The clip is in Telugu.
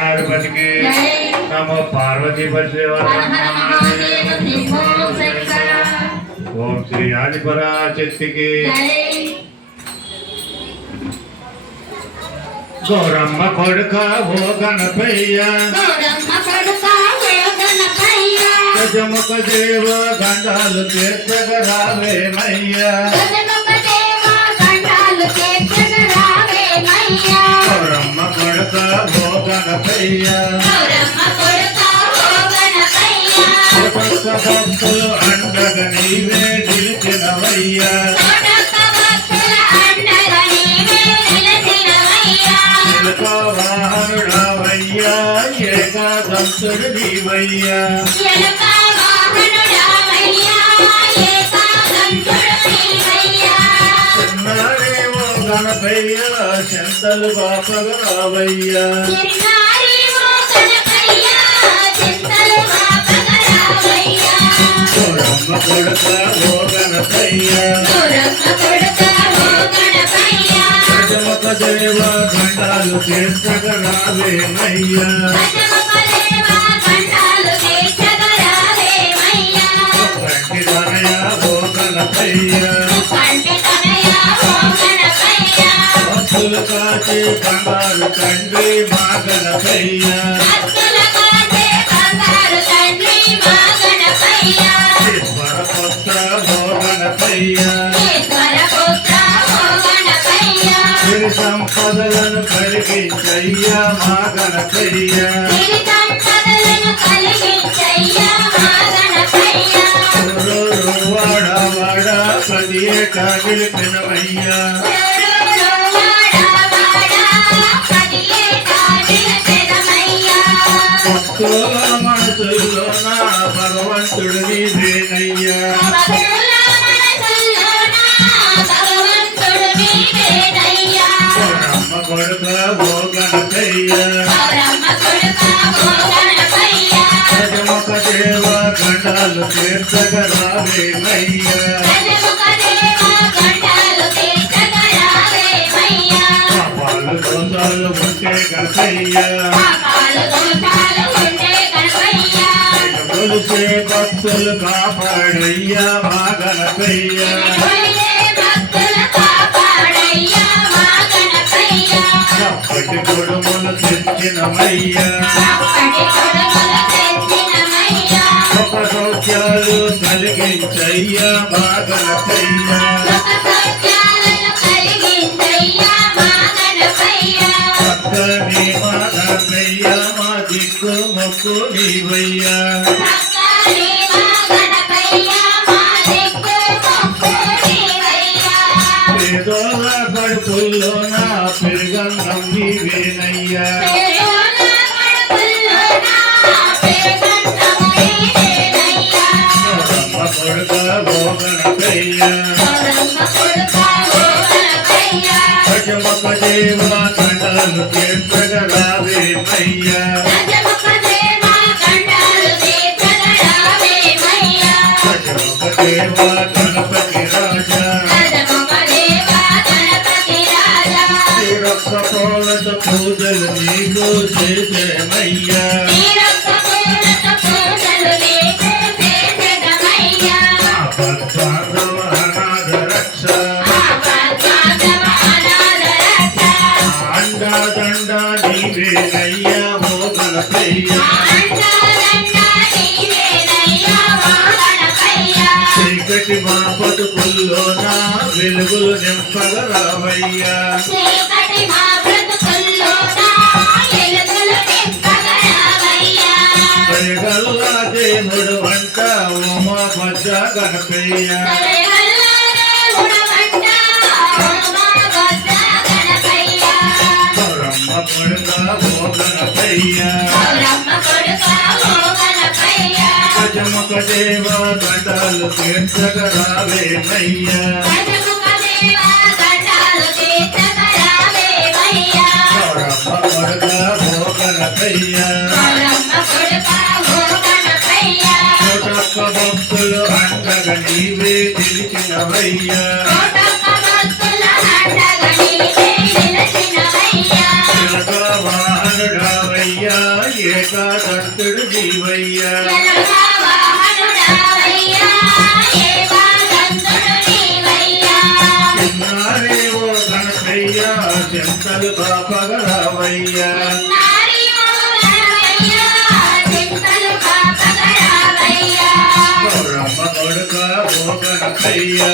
గణాధిపతికి నమో పార్వతీ ఓం శ్రీ ఆదిపరాశక్తికి గౌరమ్మ కొడుక ఓ గణపయ్య గజముఖ దేవ గండాలు తీర్చగరావేమయ్యా గౌరమ్మ కొడుక ఓ గణపయ్య భక్తులు అండగా నీవే నిలిచినవయ్యా వాహనుడవయ్యా ఏకాదంతుడు నీవయ్యా చిన్నారేమో గణపయ్య చింతలు బాపగరావయ్యా గౌరమ్మ కొడుక ఓ గణపయ్య గజముఖ దేవ గండాలు తీర్చగరావేమయ్యా పంటి తనయ ఓ గణపయ్య భక్తులు కాచి బంగారు తండ్రి మా గణపయ్య ఈశ్వరపుత్ర ఓ గణపయ్య సిరి సంపదలను కలిగించయ్యా మా గణపయ్య వాడ వాడ పది ఏటా నిలిపినవయ్యా భక్తుల మనసులో నా భగవంతుడు నీవేనయ్యా గౌరమ్మ కొడుక ఓ గణపయ్య గజముఖ దేవ గండాలు తీర్చగరావేమయ్యా పాపాలు దోషాలు ఉంటే గణపయ్యా కొలిసే భక్తులు కాపాడయ్యా మా గణపయ్య చప్పటి కొడుములు తెచ్చినమయ్యా సుఖ సౌఖ్యాలు కలిగించయ్యా మా గణపయ్య భక్తని మా గణపయ్య మా దిక్కు మొక్కు నీవయ్యా పేదోళ్ళ కడుపుల్లో నా పెరుగన్నం నీవేనయ్యా గౌరమ్మ కొడుక ఓ గణపయ్య గజముఖ దేవ గండాలు తీర్చగరావేమయ్యా గజముఖ దేవ గణపతి రాజా రక్తపోలతో పూజలు నీకు చేసేమయ్యా అనాథ రక్ష అండాదండ నీవేనయ్యా ఓ గణపయ్య చీకటి మా బతుకుల్లో నా వెలుగులు నింపగరావయ్యా పరిగల్లా దేవుడు వంట ఉమా భద్ర గణపయ్య గౌరమ్మ కొడుక ఓ గణపయ్య గజముఖ దేవ గండాలు తీర్చగరావేమయ్యా గౌరమ్మ కొడుక ఓ గణపయ్య భక్తులు అండగా నీవే నిలిచినవయ్యా వాహనుడవయ్యా నీవయ్యా ఏకాదంతుడు నీవయ్యా చిన్నారేవో గణపయ్యా చింతలు కాపగరావయ్యా గౌరమ్మ కొడుక ఓ గణపయ్యా